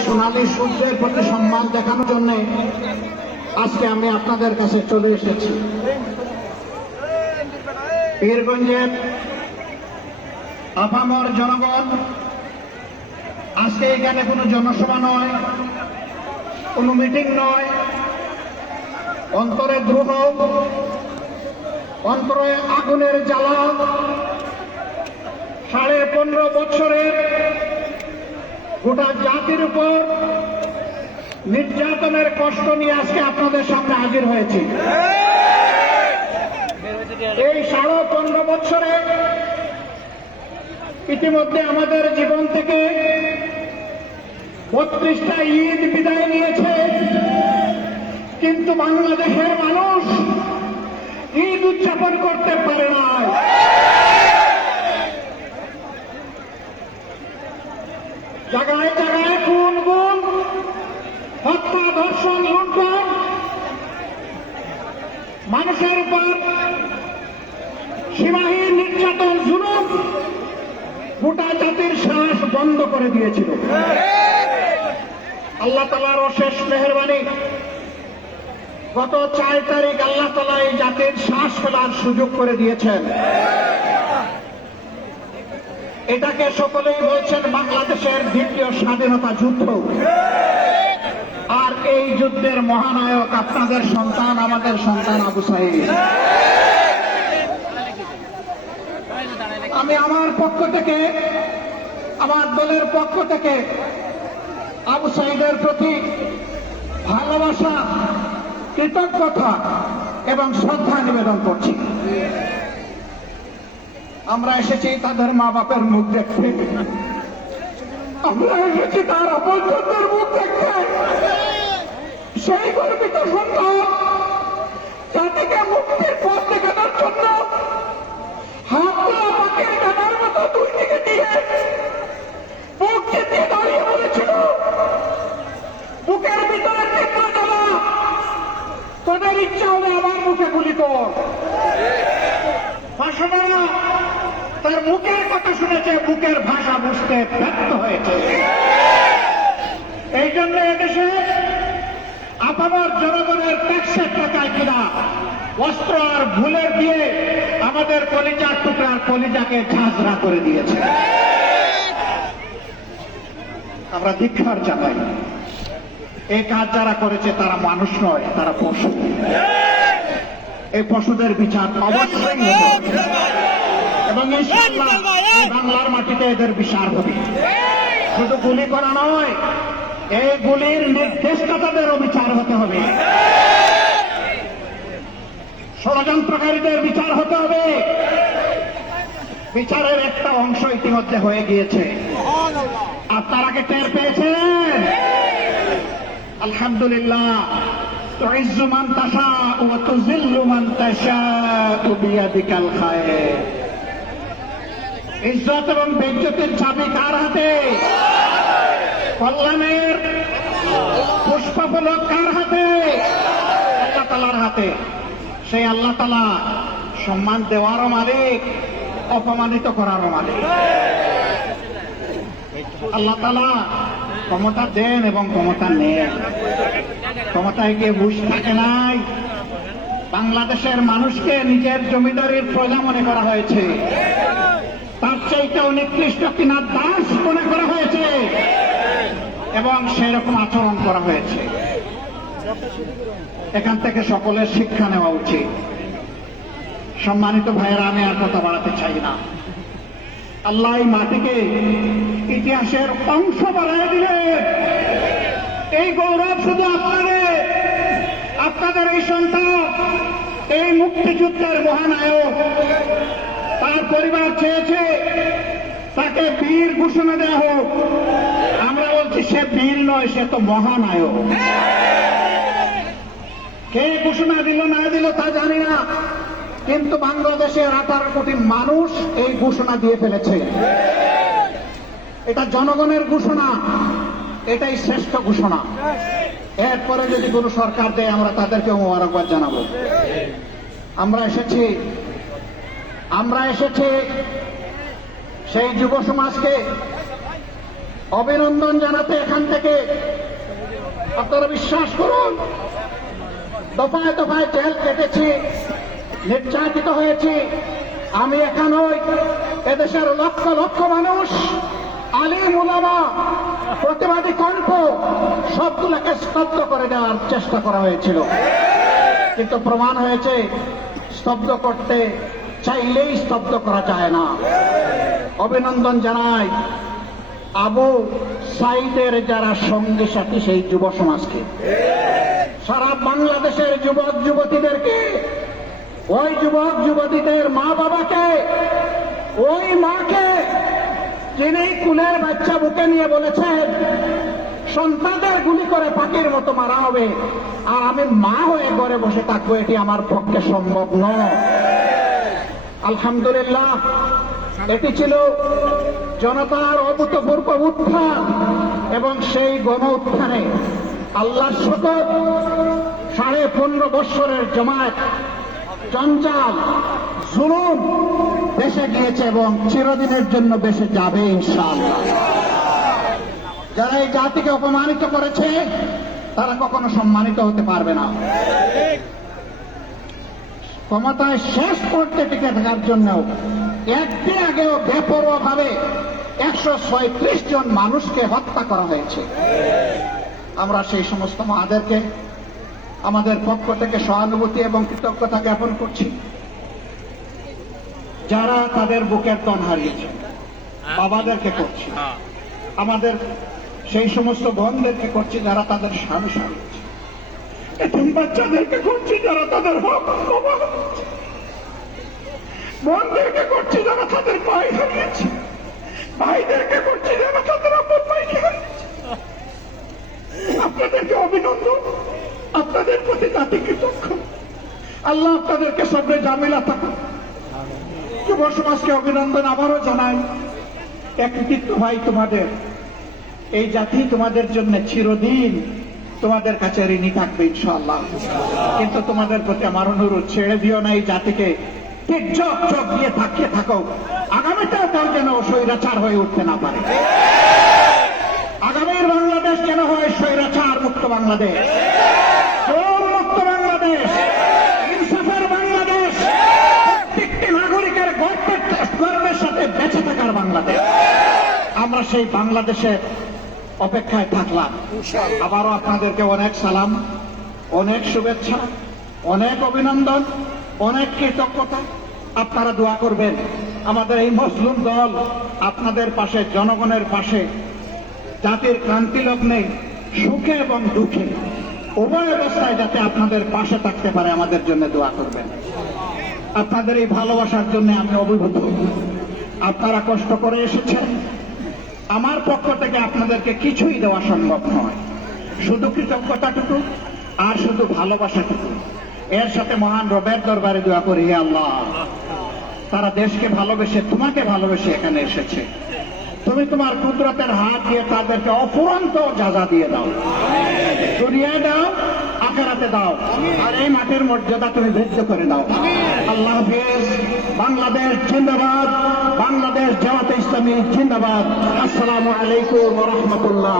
সোনালী সূর্যের প্রতি সম্মান দেখানোর জন্য আজকে আমি আপনাদের কাছে চলে এসেছি। পীরগঞ্জের আপামর জনগণ, আজকে এখানে কোনো জনসভা নয়, কোনো মিটিং নয়, অন্তরে দ্রোহ, অন্তরে আগুনের জ্বালা, 15.5 বছরের গোটা জাতির উপর নির্যাতনের কষ্ট নিয়ে আজকে আপনাদের সামনে হাজির হয়েছি। এই 15.5 বছরে ইতিমধ্যে আমাদের জীবন থেকে 32টা ঈদ বিদায় নিয়েছে, কিন্তু বাংলাদেশের মানুষ ঈদ উদযাপন করতে পারে নাই। জায়গায় জায়গায় খুন, গুম, হত্যা, ধর্ষণ, লুণ্ঠন, মানুষের উপর সীমাহীন নির্যাতন, জুলুম গোটা জাতির শ্বাস বন্ধ করে দিয়েছিল। আল্লাহ তাআলার অশেষ মেহেরবানি, গত 4 তারিখ আল্লাহ তাআলা এই জাতির শ্বাস ফেলার সুযোগ করে দিয়েছেন। এটাকে সকলেই বলছেন বাংলাদেশের দ্বিতীয় স্বাধীনতা যুদ্ধ। আর এই যুদ্ধের মহানায়ক আপনাদের সন্তান, আমাদের সন্তান আবু সাঈদ। আমি আমার পক্ষ থেকে, আমার দলের পক্ষ থেকে আবু সাঈদের প্রতি ভালোবাসা, কৃতজ্ঞতা এবং শ্রদ্ধা নিবেদন করছি। আমরা এসেছি তাদের মা বাপের মুখ দেখতে, আমরা এসেছি তার আপনজনদের মুখ দেখতে। সেই গর্বিত সন্তান জাতিকে মুক্তির পথ দেখানোর জন্য হাত তোলা পাখির ডানার মতো 2 দিকে দিয়ে বুক চেতিয়ে দাঁড়িয়ে বলেছিল, বুকের ভিতরে তীব্র জ্বালা, তোদের ইচ্ছা হলে আমার মুখে গুলি কর। ভাষণেরা তার মুখের কথা শুনেছে, বুকের ভাষা বুঝতে ব্যর্থ হয়েছে। এই জন্য এদেশে আপামর জনগণের ট্যাক্সের টাকায় কিনা অস্ত্র আর ভুলে দিয়ে আমাদের কলিজার টুকরার কলিজাকে ঝাঁঝরা করে দিয়েছে। আমরা ধিক্কার জানাই। এই কাজ যারা করেছে তারা মানুষ নয়, তারা পশু। এই পশুদের বিচার অবশ্যই হবে এবং ইনশাআল্লাহ বাংলার মাটিতে এদের বিচার হবে। শুধু গুলি করা নয়, এই গুলির নির্দেশদাতাদেরও বিচার হতে হবে, ষড়যন্ত্রকারীদের বিচার হতে হবে। বিচারের একটা অংশ ইতিমধ্যে হয়ে গিয়েছে, আপনারা কি টের পেয়েছেন? আলহামদুলিল্লাহ। তুইজ্জ মান তাশা ওয়া তুযিল্লু মান তাশা বিয়াদিকাল খায়র। ইজ্জত এবং বেইজ্জতের চাবি কার হাতে? কল্যাণের পুষ্পফলক কার হাতে? আল্লাহ তাআলার হাতে। সেই আল্লাহ তাআলা সম্মান দেওয়ারও মালিক, অপমানিত করারও মালিক। আল্লাহ তাআলা ক্ষমতা দেন এবং ক্ষমতা নেন। ক্ষমতায় গিয়ে বসে থাকে নাই। বাংলাদেশের মানুষকে নিজের জমিদারির প্রজা মনে করা হয়েছে, তার চাইতেও নিকৃষ্ট কিনা দাস মনে করা হয়েছে এবং সেরকম আচরণ করা হয়েছে। এখান থেকে সকলের শিক্ষা নেওয়া উচিত। সম্মানিত ভাইয়েরা, আমি আর কথা বাড়াতে চাই না। আল্লাহ এই মাটিকে ইতিহাসের অংশ বানিয়ে দিলেন। এই গৌরব শুধু আপনাদের এই সন্তান, এই মুক্তিযুদ্ধের মহানায়ক, তার পরিবার চেয়েছে তাকে বীর ঘোষণা দেওয়া হোক। আমরা বলছি সে বীর নয়, সে তো মহানায়ক। কে ঘোষণা দিল না দিল তা জানি না, কিন্তু বাংলাদেশের 18 কোটি মানুষ এই ঘোষণা দিয়ে ফেলেছে। এটা জনগণের ঘোষণা, এটাই শ্রেষ্ঠ ঘোষণা। এরপরে যদি কোনো সরকার দেয় আমরা তাদেরকে মোবারকবাদ জানাবো। আমরা এসেছি সেই যুব সমাজকে অভিনন্দন জানাতে এখান থেকে আপনারা বিশ্বাস করুন, দফায় দফায় জেল কেটেছি, নির্যাতিত হয়েছি। আমি এখানেই এদেশের লক্ষ লক্ষ মানুষ, আলিম উলামা, প্রতিবাদী কণ্ঠ সবগুলোকে স্তব্ধ করে দেওয়ার চেষ্টা করা হয়েছিল, কিন্তু প্রমাণ হয়েছে স্তব্ধ করতে চাইলেই স্তব্ধ করা যায় না। অভিনন্দন জানাই আবু সাইদের যারা সঙ্গী সাথী সেই যুব সমাজকে, সারা বাংলাদেশের যুবক যুবতীদেরকে, ওই যুবক যুবতীদের মা বাবাকে, ওই মাকে যিনি কুলের বাচ্চা বুকে নিয়ে বলেছেন সন্তানদের গুলি করে পাখির মতো মারা হবে, আর আমি মা হয়ে ঘরে বসে থাকবো, এটি আমার পক্ষে সম্ভব নয়। আলহামদুলিল্লাহ, এটি ছিল জনতার অভূতপূর্ব উত্থান, এবং সেই গণ উত্থানে আল্লাহর শপথ 15.5 বৎসরের জমায়েত, জঞ্জাল, জুলুম দেশে গিয়েছে এবং চিরদিনের জন্য দেশে যাবে ইনশাআল্লাহ। যারা এই জাতিকে অপমানিত করেছে তারা কখনো সম্মানিত হতে পারবে না। ক্ষমতায় শেষ করতে টিকে থাকার জন্য একদিন আগেও বেপরোয়া ভাবে 136 জন মানুষকে হত্যা করা হয়েছে। আমরা সেই সমস্ত মাদেরকে আমাদের পক্ষ থেকে সহানুভূতি এবং কৃতজ্ঞতা জ্ঞাপন করছি, যারা তাদের বুকের তন হারিয়েছে। বাবাদেরকে করছি, আমাদের সেই সমস্ত বোনদেরকে করছি যারা তাদের স্বামী হারিয়েছে, এতিম বাচ্চাদেরকে করছি যারা তাদের হক বাবা হারিয়েছে, বোনদেরকে করছি যারা তাদের ভাই হারিয়েছে, ভাইদেরকে করছি যারা তাদের আপন ভাইকে হারিয়েছে। আপনাদেরকে অভিনন্দন, আপনাদের প্রতি জাতি কৃতজ্ঞ। আল্লাহ আপনাদেরকে সবরে জামিলা থাকুন। যুব সমাজকে অভিনন্দন আবারও জানাই। এক কৃতিত্ব ভাই তোমাদের, এই জাতি তোমাদের জন্য চিরদিন তোমাদের কাছে ঋণী থাকবে ইনশাআল্লাহ। কিন্তু তোমাদের প্রতি আমার অনুরোধ, ছেড়ে দিও না এই জাতিকে, ঠিক চোখ চোখ দিয়ে থাকিয়ে থাকো, আগামীতেও কেউ যেন স্বৈরাচার হয়ে উঠতে না পারে। আগামীর বাংলাদেশ যেন হয় স্বৈরাচার মুক্ত বাংলাদেশ, জুলুম মুক্ত বাংলাদেশ, ইনসাফের বাংলাদেশ, প্রত্যেকটি নাগরিকের গর্বের সাথে বেঁচে থাকার বাংলাদেশ। আমরা সেই বাংলাদেশের অপেক্ষায় থাকলাম। আবারও আপনাদেরকে অনেক সালাম, অনেক শুভেচ্ছা, অনেক অভিনন্দন, অনেক কৃতজ্ঞতা। আপনারা দোয়া করবেন আমাদের এই মজলুম দল আপনাদের পাশে, জনগণের পাশে, জাতির ক্রান্তি লগ্নে সুখে এবং দুঃখে উভয় অবস্থায় যাতে আপনাদের পাশে থাকতে পারে আমাদের জন্য দোয়া করবেন। আপনাদের এই ভালোবাসার জন্য আমি অভিভূত। আপনারা কষ্ট করে এসেছেন, আমার পক্ষ থেকে আপনাদেরকে কিছুই দেওয়া সম্ভব নয়, শুধু কৃতজ্ঞতাটুকু আর শুধু ভালোবাসাটুকু। এর সাথে মহান রবের দরবারে দোয়া করি, হে আল্লাহ, তারা দেশকে ভালোবেসে, তোমাকে ভালোবেসে এখানে এসেছে, তুমি তোমার কুদরতের হাত দিয়ে তাদেরকে অফুরন্ত যাজা দিয়ে দাও, দুনিয়ায় দাও, আখেরাতে দাও, আর এই মাঠের মর্যাদা তুমি বৃদ্ধি করে দাও। আল্লাহ হাফেজ। বাংলাদেশ জিন্দাবাদ, বাংলাদেশ জামাতে ইসলামী জিন্দাবাদ। আসসালামু আলাইকুম ওয়া রাহমাতুল্লাহ।